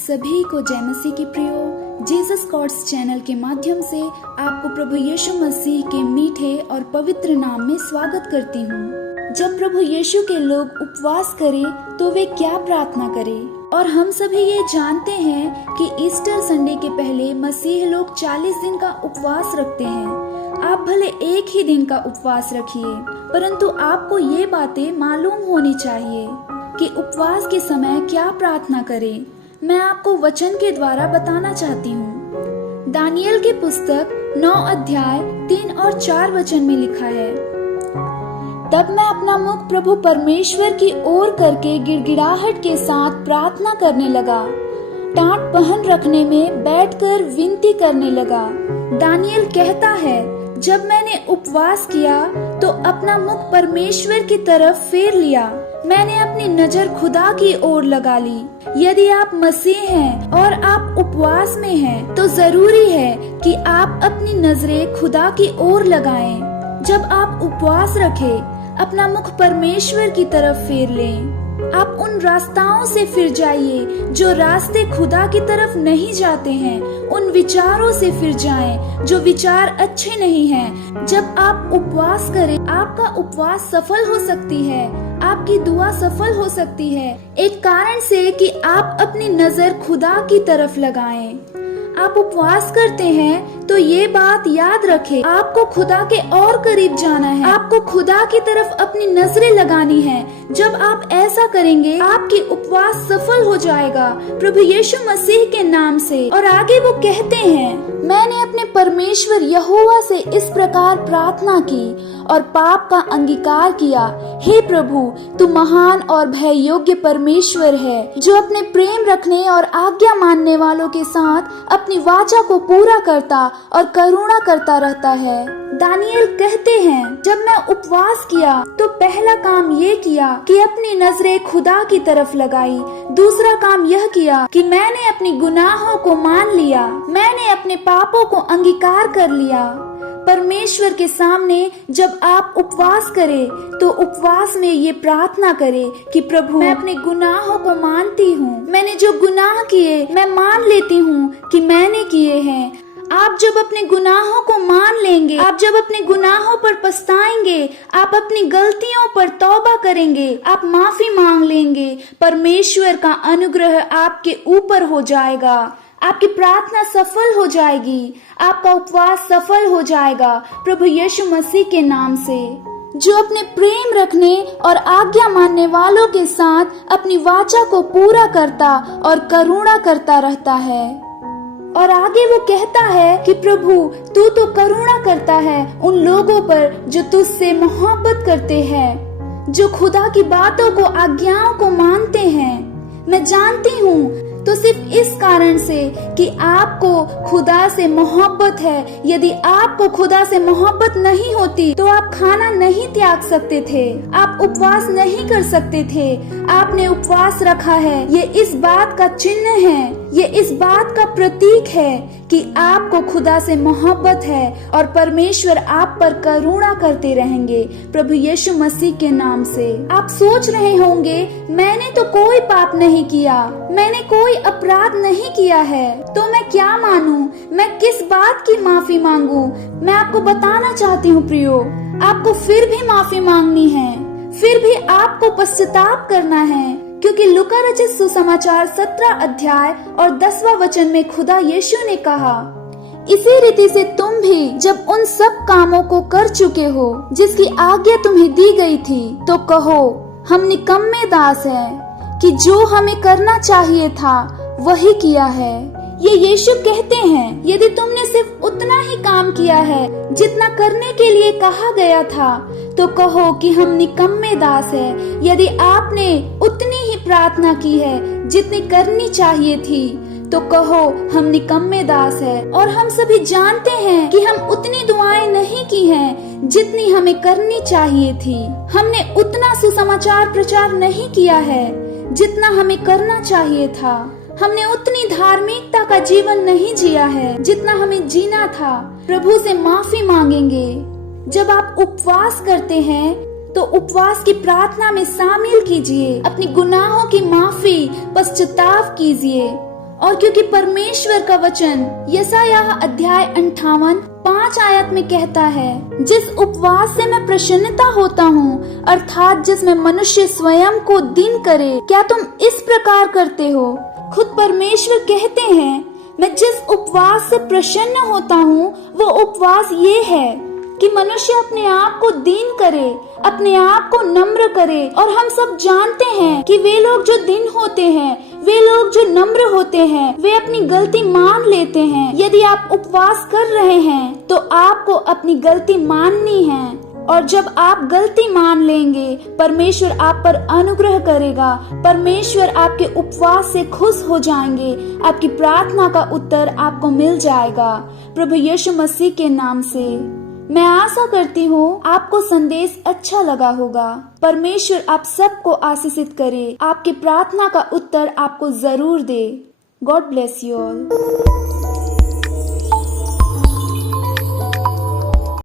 सभी को जय मसीह की प्रियो जीसस कॉर्ड्स चैनल के माध्यम से आपको प्रभु यीशु मसीह के मीठे और पवित्र नाम में स्वागत करती हूँ। जब प्रभु यीशु के लोग उपवास करें तो वे क्या प्रार्थना करें? और हम सभी ये जानते हैं कि ईस्टर संडे के पहले मसीह लोग 40 दिन का उपवास रखते हैं। आप भले एक ही दिन का उपवास रखिए, परंतु आपको ये बातें मालूम होनी चाहिए कि उपवास के समय क्या प्रार्थना करें। मैं आपको वचन के द्वारा बताना चाहती हूँ। दानियल की पुस्तक 9 अध्याय 3 और 4 वचन में लिखा है, तब मैं अपना मुख प्रभु परमेश्वर की ओर करके गिड़गिड़ाहट के साथ प्रार्थना करने लगा, टाट पहन रखने में बैठकर विनती करने लगा। दानियल कहता है, जब मैंने उपवास किया तो अपना मुख परमेश्वर की तरफ फेर लिया, मैंने अपनी नजर खुदा की ओर लगा ली। यदि आप मसीह हैं और आप उपवास में हैं, तो जरूरी है कि आप अपनी नजरें खुदा की ओर लगाएं। जब आप उपवास रखें, अपना मुख परमेश्वर की तरफ फेर लें। आप उन रास्ताओं से फिर जाइए जो रास्ते खुदा की तरफ नहीं जाते हैं। उन विचारों से फिर जाएं जो विचार अच्छे नहीं हैं। जब आप उपवास करें, आपका उपवास सफल हो सकती है, आपकी दुआ सफल हो सकती है, एक कारण से कि आप अपनी नजर खुदा की तरफ लगाएं। आप उपवास करते हैं तो ये बात याद रखें, आपको खुदा के और करीब जाना है, आपको खुदा की तरफ अपनी नजरें लगानी है। जब आप ऐसा करेंगे, आपकी उपवास सफल हो जाएगा प्रभु यीशु मसीह के नाम से। और आगे वो कहते हैं, मैंने अपने परमेश्वर यहोवा से इस प्रकार प्रार्थना की और पाप का अंगीकार किया, हे प्रभु, तू महान और भय योग्य परमेश्वर है, जो अपने प्रेम रखने और आज्ञा मानने वालों के साथ अपनी वाचा को पूरा करता और करुणा करता रहता है। दानियल कहते हैं, जब मैं उपवास किया तो पहला काम ये किया कि अपनी नजरें खुदा की तरफ लगाई। दूसरा काम यह किया कि मैंने अपनी गुनाहों को मान लिया, मैंने अपने पापों को अंगीकार कर लिया। परमेश्वर के सामने जब आप उपवास करें तो उपवास में ये प्रार्थना करें कि प्रभु, मैं अपने गुनाहों को मानती हूँ, मैंने जो गुनाह किए मैं मान लेती हूँ कि मैंने किए हैं। आप जब अपने गुनाहों को मान लेंगे, आप जब अपने गुनाहों पर पछताएंगे, आप अपनी गलतियों पर तौबा करेंगे, आप माफी मांग लेंगे, परमेश्वर का अनुग्रह आपके ऊपर हो जाएगा, आपकी प्रार्थना सफल हो जाएगी, आपका उपवास सफल हो जाएगा प्रभु यीशु मसीह के नाम से, जो अपने प्रेम रखने और आज्ञा मानने वालों के साथ अपनी वाचा को पूरा करता और करुणा करता रहता है। और आगे वो कहता है कि प्रभु, तू तो करुणा करता है उन लोगों पर जो तुझसे मोहब्बत करते हैं, जो खुदा की बातों को, आज्ञाओं को मानते हैं। मैं जानती हूँ तो सिर्फ इस कारण से कि आपको खुदा से मोहब्बत है। यदि आपको खुदा से मोहब्बत नहीं होती तो आप खाना नहीं त्याग सकते थे, आप उपवास नहीं कर सकते थे। आपने उपवास रखा है, ये इस बात का चिन्ह है, ये इस बात का प्रतीक है कि आपको खुदा से मोहब्बत है और परमेश्वर आप पर करुणा करते रहेंगे प्रभु यीशु मसीह के नाम से। आप सोच रहे होंगे, मैंने तो कोई पाप नहीं किया, मैंने कोई अपराध नहीं किया है, तो मैं क्या मानूं, मैं किस बात की माफी मांगूं? मैं आपको बताना चाहती हूँ प्रियो, आपको फिर भी माफी मांगनी है, फिर भी आपको पश्चाताप करना है, क्योंकि लूका रचित सुसमाचार 17 अध्याय और 10वां वचन में खुदा यीशु ने कहा, इसी रीति से तुम भी जब उन सब कामों को कर चुके हो जिसकी आज्ञा तुम्हें दी गई थी, तो कहो, हम निकम्मे दास हैं कि जो हमें करना चाहिए था वही किया है। ये यीशु कहते हैं, यदि तुमने सिर्फ उतना ही काम किया है जितना करने के लिए कहा गया था, तो कहो कि हम निकम्मे दास हैं। यदि आपने उतनी ही प्रार्थना की है जितनी करनी चाहिए थी, तो कहो हम निकम्मे दास है। और हम सभी जानते हैं कि हम उतनी दुआएं नहीं की हैं जितनी हमें करनी चाहिए थी। हमने उतना सुसमाचार प्रचार नहीं किया है जितना हमें करना चाहिए था। हमने उतनी धार्मिकता का जीवन नहीं जिया है जितना हमें जीना था। प्रभु से माफी मांगेंगे। जब आप उपवास करते हैं तो उपवास की प्रार्थना में शामिल कीजिए, अपनी गुनाहों की माफी, पश्चाताप कीजिए और क्योंकि परमेश्वर का वचन यशायाह अध्याय 58:5 में कहता है, जिस उपवास से मैं प्रसन्नता होता हूँ, अर्थात जिसमें मनुष्य स्वयं को दिन करे, क्या तुम इस प्रकार करते हो? खुद परमेश्वर कहते हैं, मैं जिस उपवास से प्रसन्न होता हूँ वो उपवास ये है कि मनुष्य अपने आप को दीन करे, अपने आप को नम्र करे। और हम सब जानते हैं कि वे लोग जो दीन होते हैं, वे लोग जो नम्र होते हैं, वे अपनी गलती मान लेते हैं। यदि आप उपवास कर रहे हैं तो आपको अपनी गलती माननी है, और जब आप गलती मान लेंगे, परमेश्वर आप पर अनुग्रह करेगा। परमेश्वर आपके उपवास से खुश हो जाएंगे, आपकी प्रार्थना का उत्तर आपको मिल जाएगा। प्रभु यीशु मसीह के नाम से मैं आशा करती हूँ आपको संदेश अच्छा लगा होगा। परमेश्वर आप सबको आशीषित करे, आपकी प्रार्थना का उत्तर आपको जरूर दे। God bless you all.